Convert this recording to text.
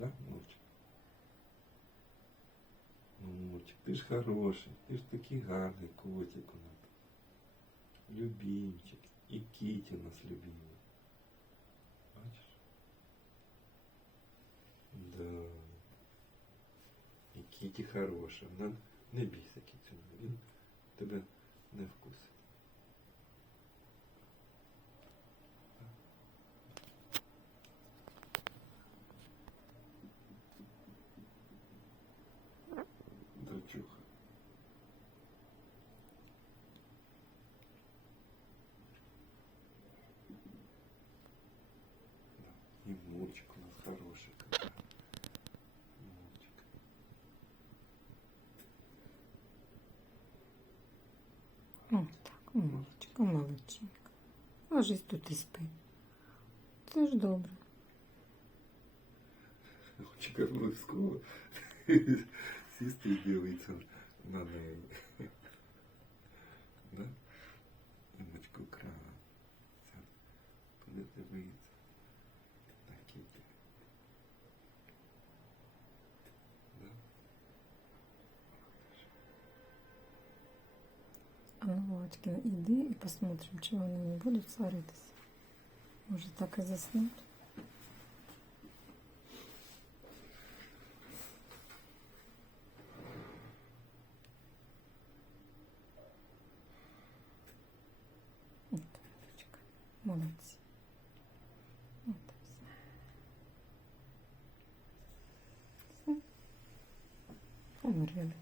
да, Мурчик? Ну, Мурчик, ти ж хороший, ти ж такий гарний котик у нас. Любимчик. І Кітя нас любила. Бачиш? Да. І Кіті хороша. Не бійся, Кітю, він тебе не вкусить. Дочуха. И Мурчик у нас хороший какой. Мурчик. Ось так, Мурчик, молодчинка. Ложись тут і спи. Це ж добре. Мурчик обов'язково сісти і дивитися на неї. Да? Мурчику краса. Куди дивиться? Такі ти. Да? А ну, Вовочкина, иди и посмотрим, чего они не будут свариться. Может, так и заснуть? Вот, Вовочка, молодцы. Вот и все. Все. Померли.